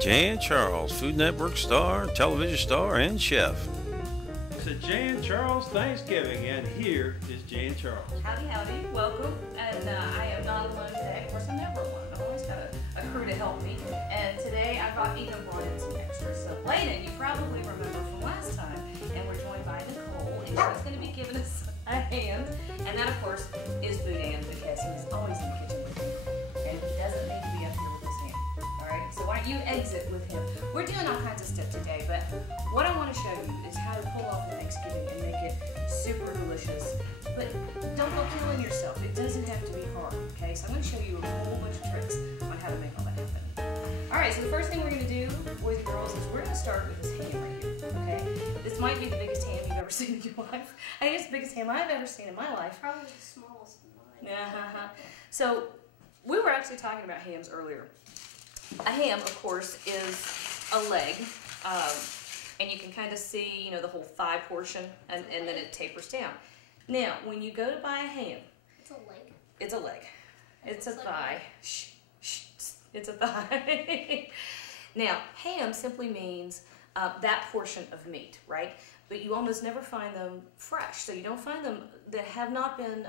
Jay and Charles, Food Network star, television star, and chef. It's a Jay and Charles Thanksgiving, and here is Jay and Charles. Howdy, howdy, welcome. And I am not alone today. Of course, I'm never alone. I've always got a crew to help me. And today I brought in some extras. So Layden, you probably remember from last time, and we're joined by Nicole, and she's going to be giving us a hand. And that, of course, is Boudin, because he's always in the kitchen with me. And he doesn't need to be up here with his hand. Alright, so why don't you exit with him? We're doing all kinds of stuff today, but what I want to show you is how to pull off Thanksgiving and make it super delicious. But don't go killing yourself. It doesn't have to be hard, okay? So I'm going to show you a whole bunch of tricks on how to make all that happen. Alright, so the first thing we're going to do, boys and girls, is we're going to start with this ham right here, okay? This might be the biggest ham you've ever seen in your life. I think it's the biggest ham I've ever seen in my life. Probably the smallest in mine. So, we were actually talking about hams earlier. A ham, of course, is a leg, and you can kind of see, you know, the whole thigh portion, and then it tapers down. Now, when you go to buy a ham, it's a leg. It's a leg. It's a thigh. Shh, shh, it's a thigh. Now, ham simply means that portion of meat, right? But you almost never find them fresh. So you don't find them that have not been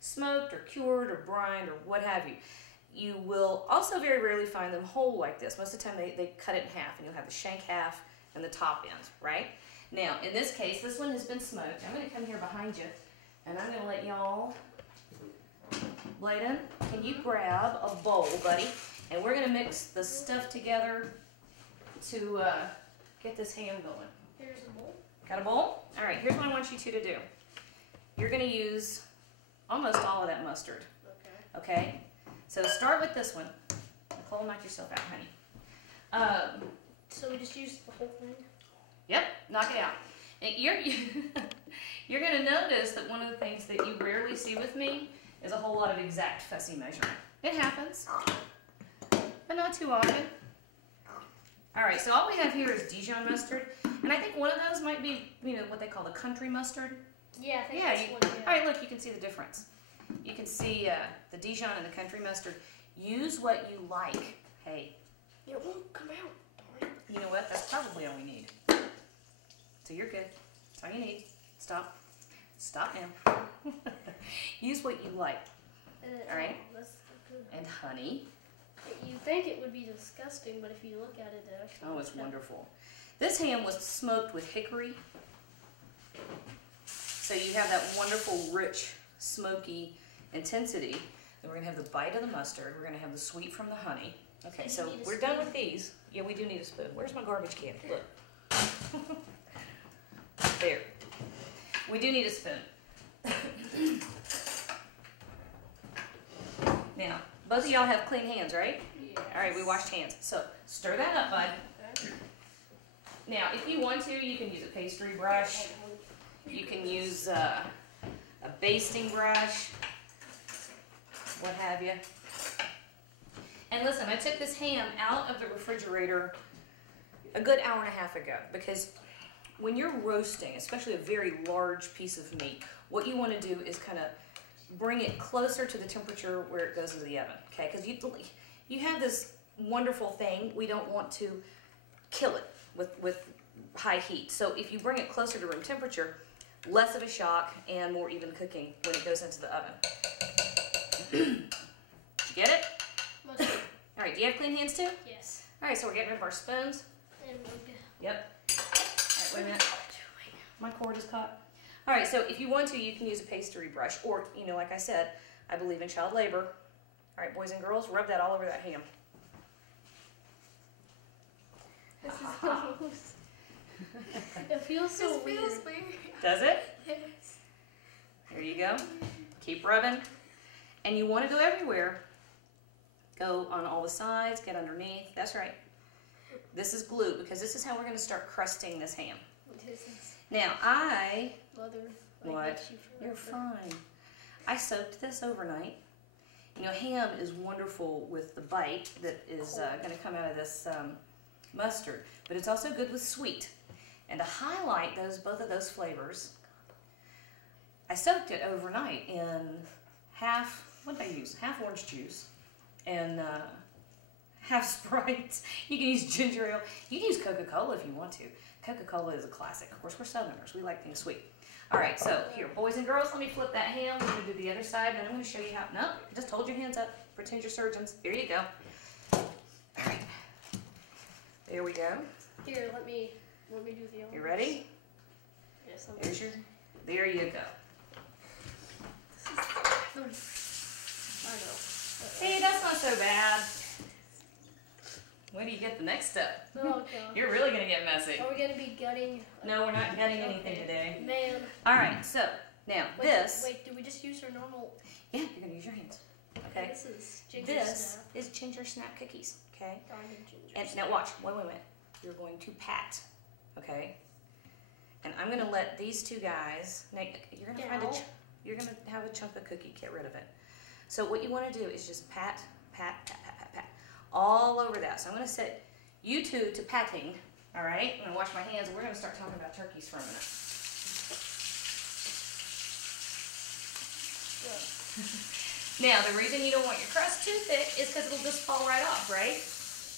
smoked or cured or brined or what have you. You will also very rarely find them whole like this. Most of the time they cut it in half, and you'll have the shank half and the top end, right? Now, in this case, this one has been smoked. I'm going to come here behind you, and I'm going to let y'all, Layden, can you grab a bowl, buddy? And we're going to mix the stuff together to get this ham going. Here's a bowl. Got a bowl? All right, here's what I want you two to do. You're going to use almost all of that mustard. Okay. Okay? So start with this one. Nicole, knock yourself out, honey. So we just use the whole thing? Yep, knock it out. And you're going to notice that one of the things that you rarely see with me is a whole lot of exact fussy measurement. It happens, but not too often. All right, so all we have here is Dijon mustard, and I think one of those might be, you know, what they call the country mustard. Yeah, I think Yeah, that's one. all right, look, you can see the difference. You can see the Dijon and the country mustard. Use what you like. Hey. It won't come out. Darn. You know what? That's probably all we need. So you're good. That's all you need. Stop. Stop now. Use what you like. All right? That's good. And honey. You'd think it would be disgusting, but if you look at it, it actually Oh, it's wonderful. This ham was smoked with hickory. So you have that wonderful, rich, smoky intensity. Then we're going to have the bite of the mustard. We're going to have the sweet from the honey. Okay, so we're done with these. Yeah, we do need a spoon. Where's my garbage can? Look. There. We do need a spoon. Now, both of y'all have clean hands, right? Yes. All right, we washed hands. So stir that up, bud. Okay. Now, if you want to, you can use a pastry brush. You can use a basting brush, what have you. And listen, I took this ham out of the refrigerator a good hour and a half ago, because when you're roasting, especially a very large piece of meat, what you want to do is kind of bring it closer to the temperature where it goes into the oven, okay? Because you have this wonderful thing. We don't want to kill it with high heat. So if you bring it closer to room temperature, less of a shock and more even cooking when it goes into the oven. Did you get it? Most All right, do you have clean hands too? yes. All right, so we're getting rid of our spoons. And we'll get Yep. All right, wait a minute. My cord is caught. All right, so if you want to, you can use a pastry brush, or, you know, like I said, I believe in child labor. All right, boys and girls, rub that all over that ham. This is almost. It feels so weird. Does it? Yes. There you go. Keep rubbing. And you want to go everywhere. Go on all the sides, get underneath. That's right. This is glue, because this is how we're going to start crusting this ham. This is Now, mother. What? You're fine. I soaked this overnight. You know, ham is wonderful with the bite that is going to come out of this mustard, but it's also good with sweet. And to highlight both of those flavors, I soaked it overnight in half, what did I use? Half orange juice and have Sprite. You can use ginger ale. You can use Coca-Cola if you want to. Coca-Cola is a classic. Of course, we're Southerners. We like things sweet. All right, so here, boys and girls, let me flip that ham. We're going to do the other side, and I'm going to show you how. No, just hold your hands up. Pretend you're surgeons. Here you go. All right. There we go. Here, let me do the other. You ready? Yes, There's your. There you go. I know. See, that's not so bad. When do you get the next step? Oh, God. You're really going to get messy. Are we going to be gutting? No, we're not gutting anything today. Man. All right, so now this. Wait, do we just use our normal? Yeah, you're going to use your hands. Okay. This is ginger This snap. is ginger snap cookies. Okay. Diamond ginger And snap. now watch. Wait. You're going to pat. Okay. And I'm going to let these two guys. Now you're going to find Ow. you're going to have a chunk of cookie. Get rid of it. So what you want to do is just pat all over that. So I'm going to set you two to patting. All right. I'm going to wash my hands, and we're going to start talking about turkeys for a minute. Now, the reason you don't want your crust too thick is because it'll just fall right off, right?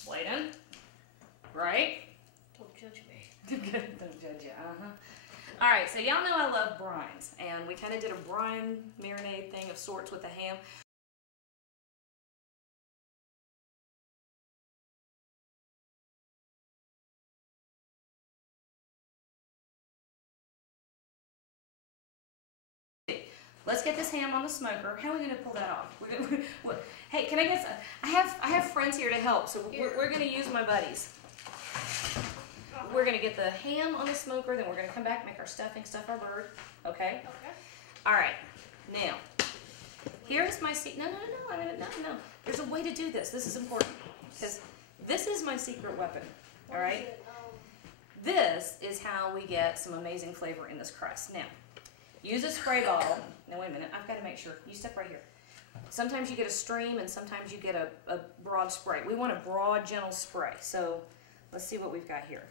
Bladen? Right? Don't judge me. Don't judge you, All right, so y'all know I love brines, and we kind of did a brine marinade thing of sorts with the ham. Let's get this ham on the smoker. How are we going to pull that off? Hey, can I get some? I have friends here to help, so we're going to use my buddies. We're going to get the ham on the smoker, then we're going to come back, make our stuffing, stuff our bird. Okay? Okay. All right. Now, here's my secret. No. There's a way to do this. This is important because this is my secret weapon. All right? This is how we get some amazing flavor in this crust. Now, use a spray bottle. Now, wait a minute. I've got to make sure. You step right here. Sometimes you get a stream and sometimes you get a broad spray. We want a broad, gentle spray. So let's see what we've got here.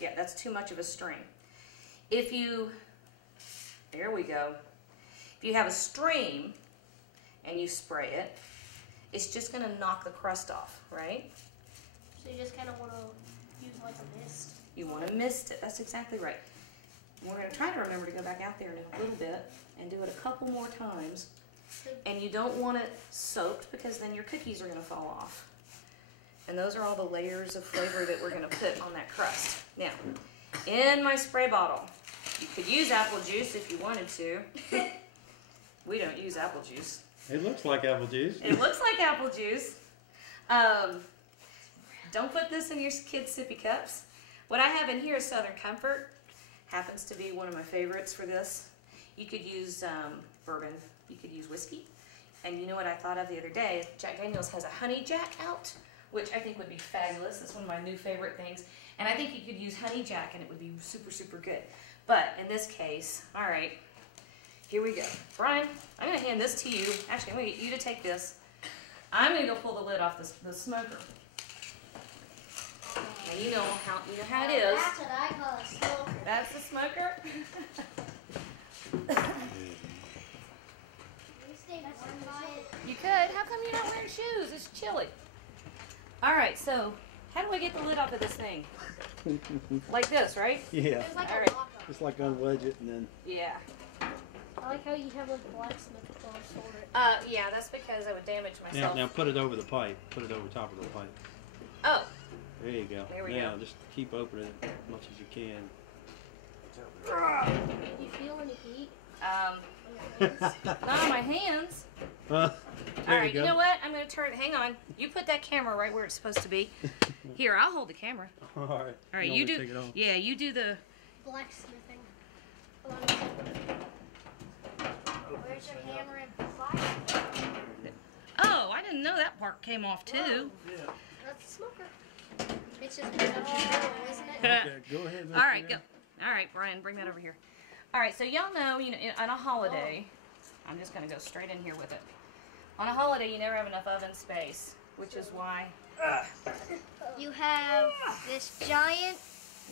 Yeah, that's too much of a stream. There we go. If you have a stream and you spray it, it's just going to knock the crust off, right? So you just kind of want to use like a mist. You want to mist it. That's exactly right. We're going to try to remember to go back out there in a little bit and do it a couple more times. And you don't want it soaked because then your cookies are going to fall off. And those are all the layers of flavor that we're going to put on that crust. Now, in my spray bottle, you could use apple juice if you wanted to. We don't use apple juice. It looks like apple juice. It looks like apple juice. Don't put this in your kids' sippy cups. What I have in here is Southern Comfort. Happens to be one of my favorites for this. You could use bourbon. You could use whiskey. And you know what I thought of the other day? Jack Daniels has a honey jack out, which I think would be fabulous. It's one of my new favorite things. And I think you could use honey jack and it would be super, super good. But in this case, all right, here we go. Brian, I'm going to hand this to you. Actually, I'm going to get you to take this. I'm going to go pull the lid off the smoker. Now you know how it is. That's what I call a smoker. That's the smoker. You could. How come you're not wearing shoes? It's chilly. All right, so how do I get the lid off of this thing? Like this, right? Yeah. It's like All a right. lock-up. Just like unwedge it and then. Yeah. I like how you have like blacksmith gloves for it. Yeah, that's because I would damage myself. Now put it over the pipe. Put it over top of the pipe. Oh. There you go. There we now go. just keep opening it as much as you can. Do you feel any heat on your hands? Not on my hands. There All right, you go. you know what? I'm going to turn. Hang on. You put that camera right where it's supposed to be. Here, I'll hold the camera. All right. All right, want you me to do. take it off? Yeah, you do the. Blacksmithing. Where's your hammer and fire? Oh, I didn't know that part came off too. Yeah. That's a smoker. It's just isn't it? Okay, go ahead. All right, go. All right, Brian, bring that over here. All right, so y'all know, on a holiday, I'm just going to go straight in here with it. On a holiday, you never have enough oven space, which is why You have this giant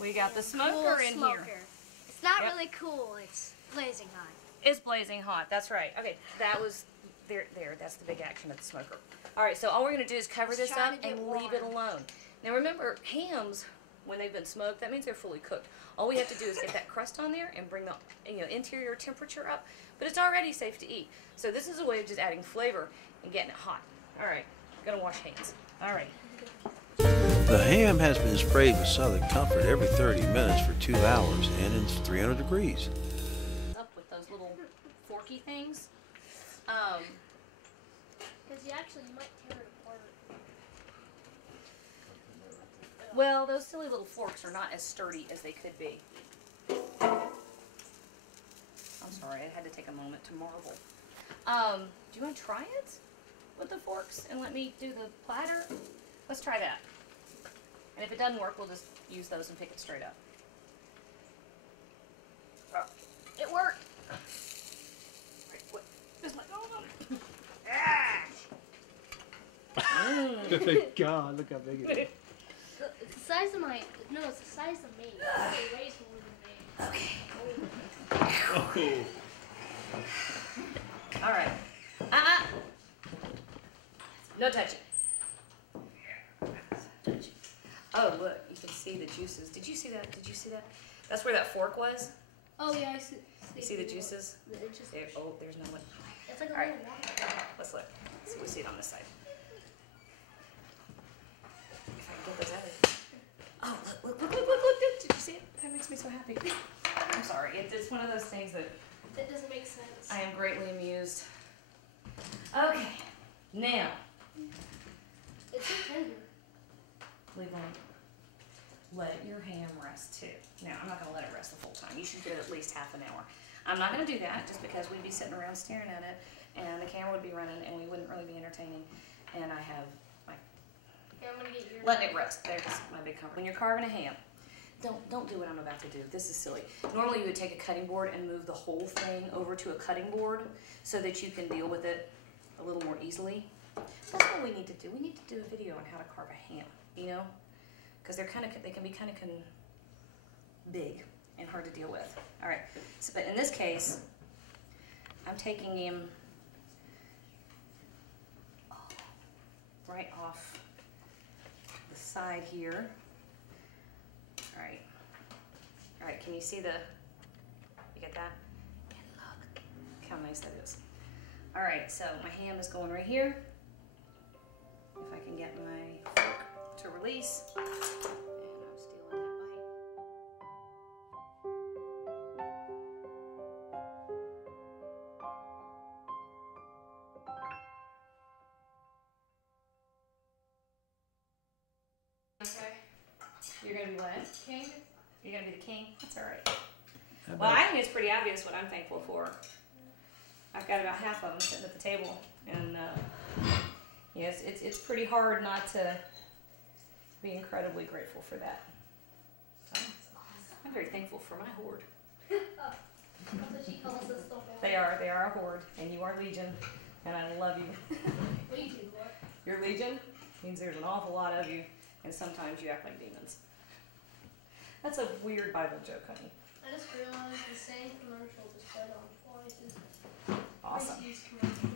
we got the cool smoker in smoker. here. It's not Yep. really cool. It's blazing hot. It's blazing hot. That's right. Okay, that was there. That's the big action of the smoker. All right, so all we're going to do is cover this trying up to and get leave it warm. alone. Now remember, hams, when they've been smoked, that means they're fully cooked. All we have to do is get that crust on there and bring the interior temperature up, but it's already safe to eat. So this is a way of just adding flavor and getting it hot. All right, I'm gonna wash hands. All right. The ham has been sprayed with Southern Comfort every 30 minutes for 2 hours and it's 300 degrees. Up with those little forky things. Because you actually might tear it apart. Well, those silly little forks are not as sturdy as they could be. I'm sorry, I had to take a moment to marvel. Do you want to try it with the forks and let me do the platter? Let's try that. And if it doesn't work, we'll just use those and pick it straight up. Oh, it worked. Wait, what? This might go on. God, look how big it is. It's the size of my. No, it's the size of me. It weighs more than me. Okay. Oh. All right. No touching. Oh, look, you can see the juices. Did you see that? Did you see that? That's where that fork was. Oh yeah, I see. You see the juices? It just, There, oh, there's no one. it's like a All right. little water. Let's look. So we see it on this side. If I can get those out of here. Oh, look. Did you see it? That makes me so happy. I'm sorry. It's one of those things that That doesn't make sense. I am greatly amused. Okay. Now, It's so tender. Cleveland, let your ham rest too. Now, I'm not going to let it rest the full time. You should give it at least half an hour. I'm not going to do that just because we'd be sitting around staring at it and the camera would be running and we wouldn't really be entertaining. And I have my Yeah, I'm gonna get your. letting it rest. There's my big comfort. When you're carving a ham, don't do what I'm about to do. This is silly. Normally you would take a cutting board and move the whole thing over to a cutting board so that you can deal with it a little more easily. That's what we need to do. We need to do a video on how to carve a ham, you know? Because they can be kind of big and hard to deal with. All right, so, but in this case, I'm taking him right off the side here. All right, can you see you get that? And look how nice that is. All right, so my ham is going right here. If I can get my fork to release. And I'm stealing that bite. Okay. You're gonna be what? King? You're gonna be the king? That's all right. Well, I think it's pretty obvious what I'm thankful for. I've got about half of them sitting at the table, and yes, it's pretty hard not to be incredibly grateful for that. So, I'm very thankful for my horde. That's what she calls us, the whole. They are a horde, and you are Legion, and I love you. We do what? You're Legion means there's an awful lot of you, and sometimes you act like demons. That's a weird Bible joke, honey. I just realized the same commercial just played on twice. It's Awesome. Reese's commercial.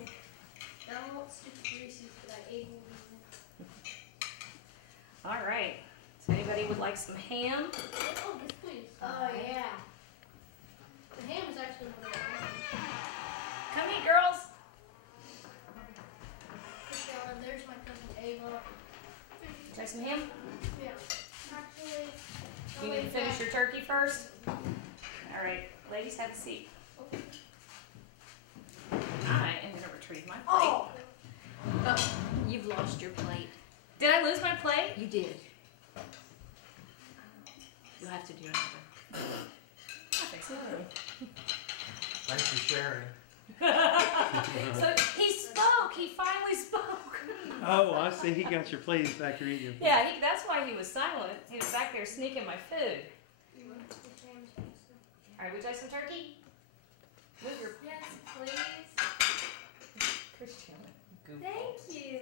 Now I want stupid Reese's, but I ate one. All right. So anybody would like some ham? Oh, yes, please. Oh, yeah. The ham is actually what I want. Come eat, girls. Christiana, there's my cousin Ava. Try some ham? Yeah. Actually, You need to finish your turkey first? All right, ladies, have a seat. I am going to retrieve my plate. Oh, you've lost your plate. Did I lose my plate? You did. You'll have to do another. I'll fix it. Thanks for sharing. So he spoke. He finally spoke. Oh, I see. He got your plate. He's back here eating. Yeah, that's why he was silent. He was back there sneaking my food. All right, would you like some turkey? With your yes, please. Christian. Thank you.